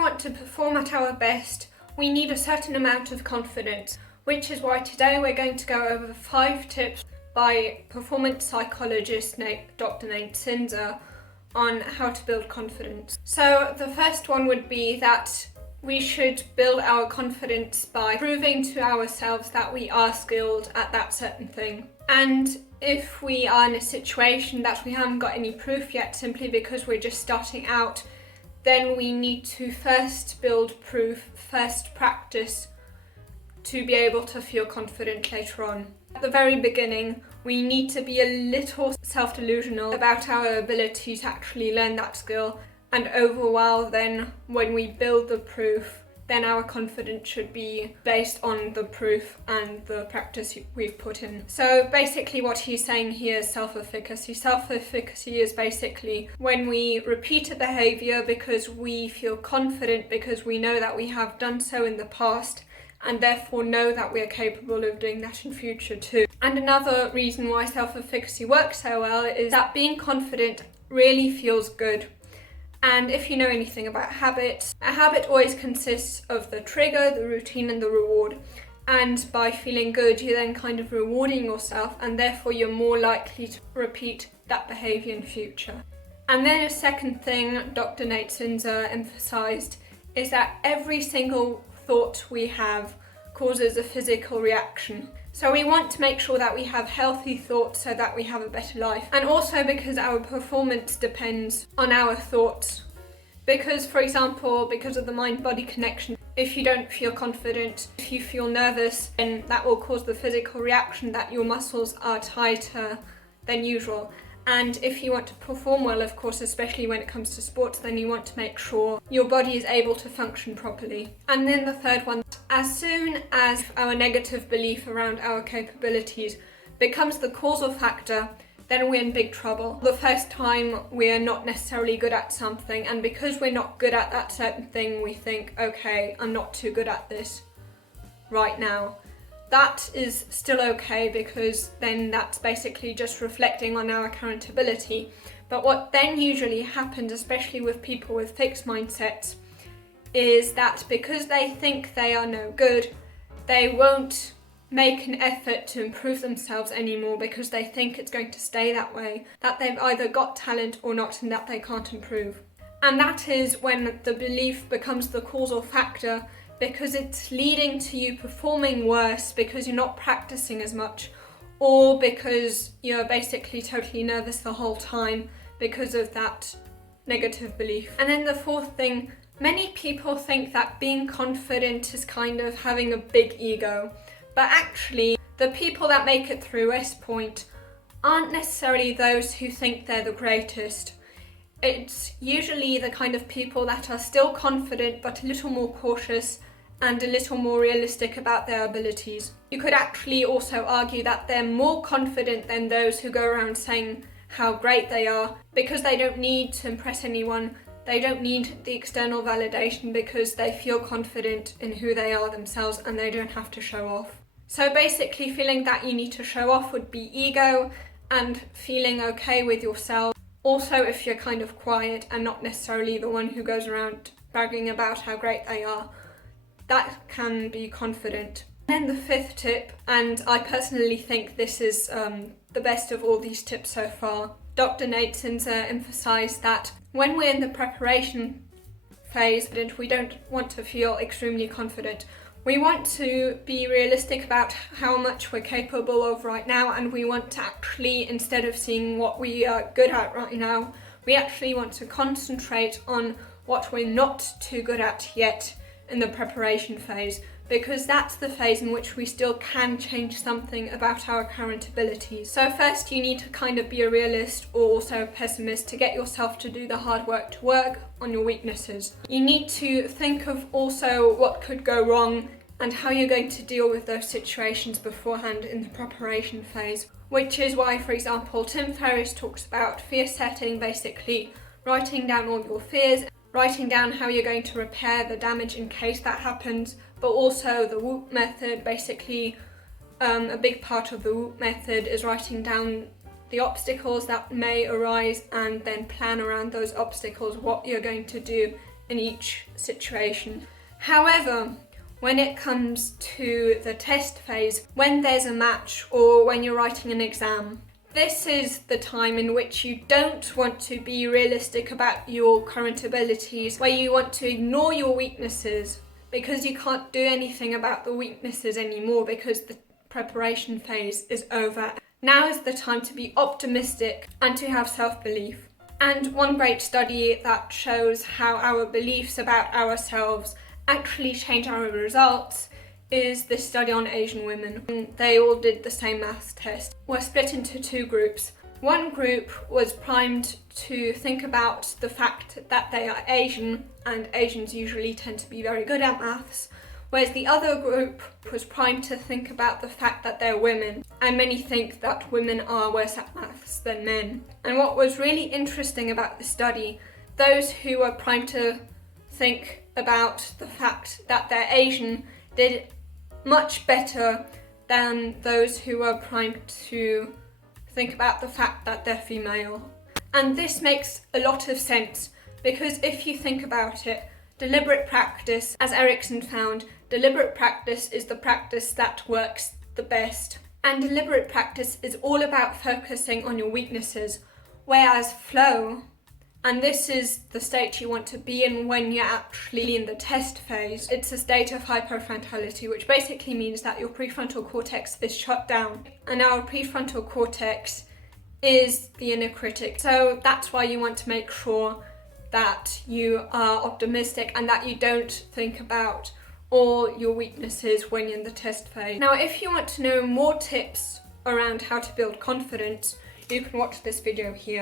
want to perform at our best, we need a certain amount of confidence, which is why today we're going to go over 5 tips by performance psychologist Dr. Zinser on how to build confidence. So the first one would be that we should build our confidence by proving to ourselves that we are skilled at that certain thing. And if we are in a situation that we haven't got any proof yet, simply because we're just starting out, then we need to first build proof, first practice, to be able to feel confident later on. At the very beginning, we need to be a little self-delusional about our ability to actually learn that skill, and over a while then, when we build the proof, then our confidence should be based on the proof and the practice we've put in. So basically what he's saying here is self-efficacy. Self-efficacy is basically when we repeat a behaviour because we feel confident, because we know that we have done so in the past, and therefore know that we are capable of doing that in future too. And another reason why self-efficacy works so well is that being confident really feels good. And if you know anything about habits, a habit always consists of the trigger, the routine, and the reward. And by feeling good, you're then kind of rewarding yourself, and therefore you're more likely to repeat that behaviour in future. And then a second thing Dr. Zinser emphasised is that every single thought we have causes a physical reaction. So we want to make sure that we have healthy thoughts so that we have a better life. And also because our performance depends on our thoughts. Because, for example, because of the mind-body connection, if you don't feel confident, if you feel nervous, then that will cause the physical reaction that your muscles are tighter than usual. And if you want to perform well, of course, especially when it comes to sports, then you want to make sure your body is able to function properly. And then the third one, as soon as our negative belief around our capabilities becomes the causal factor, then we're in big trouble. The first time we're not necessarily good at something, and because we're not good at that certain thing, we think, okay, I'm not too good at this right now. That is still okay, because then that's basically just reflecting on our current ability. But what then usually happens, especially with people with fixed mindsets, is that because they think they are no good, they won't make an effort to improve themselves anymore because they think it's going to stay that way, that they've either got talent or not, and that they can't improve. And that is when the belief becomes the causal factor, because it's leading to you performing worse because you're not practicing as much, or because you're basically totally nervous the whole time because of that negative belief. And then the fourth thing, many people think that being confident is kind of having a big ego, but actually the people that make it through West Point aren't necessarily those who think they're the greatest. It's usually the kind of people that are still confident but a little more cautious and a little more realistic about their abilities. You could actually also argue that they're more confident than those who go around saying how great they are, because they don't need to impress anyone. They don't need the external validation because they feel confident in who they are themselves and they don't have to show off. So basically, feeling that you need to show off would be ego, and feeling okay with yourself. Also, if you're kind of quiet and not necessarily the one who goes around bragging about how great they are, that can be confident. And then the fifth tip, and I personally think this is the best of all these tips so far, Dr. Zinser emphasised that when we're in the preparation phase, we don't want to feel extremely confident. We want to be realistic about how much we're capable of right now, and we want to actually, instead of seeing what we are good at right now, we actually want to concentrate on what we're not too good at yet in the preparation phase, because that's the phase in which we still can change something about our current abilities. So first you need to kind of be a realist or also a pessimist to get yourself to do the hard work to work on your weaknesses. You need to think of also what could go wrong and how you're going to deal with those situations beforehand in the preparation phase, which is why, for example, Tim Ferriss talks about fear setting, basically writing down all your fears, writing down how you're going to repair the damage in case that happens, but also the WHOOP method. Basically, a big part of the WHOOP method is writing down the obstacles that may arise and then plan around those obstacles, what you're going to do in each situation. However, when it comes to the test phase, when there's a match or when you're writing an exam, this is the time in which you don't want to be realistic about your current abilities, where you want to ignore your weaknesses because you can't do anything about the weaknesses anymore because the preparation phase is over. Now is the time to be optimistic and to have self-belief. And one great study that shows how our beliefs about ourselves actually change our results is this study on Asian women. They all did the same maths test. We're split into two groups. One group was primed to think about the fact that they are Asian, and Asians usually tend to be very good at maths, whereas the other group was primed to think about the fact that they're women, and many think that women are worse at maths than men. And what was really interesting about the study, those who were primed to think about the fact that they're Asian did much better than those who were primed to think about the fact that they're female. And this makes a lot of sense, because if you think about it, deliberate practice, as Erickson found, deliberate practice is the practice that works the best. And deliberate practice is all about focusing on your weaknesses, whereas flow, and this is the state you want to be in when you're actually in the test phase, it's a state of hypofrontality, which basically means that your prefrontal cortex is shut down. And our prefrontal cortex is the inner critic. So that's why you want to make sure that you are optimistic and that you don't think about all your weaknesses when you're in the test phase. Now, if you want to know more tips around how to build confidence, you can watch this video here.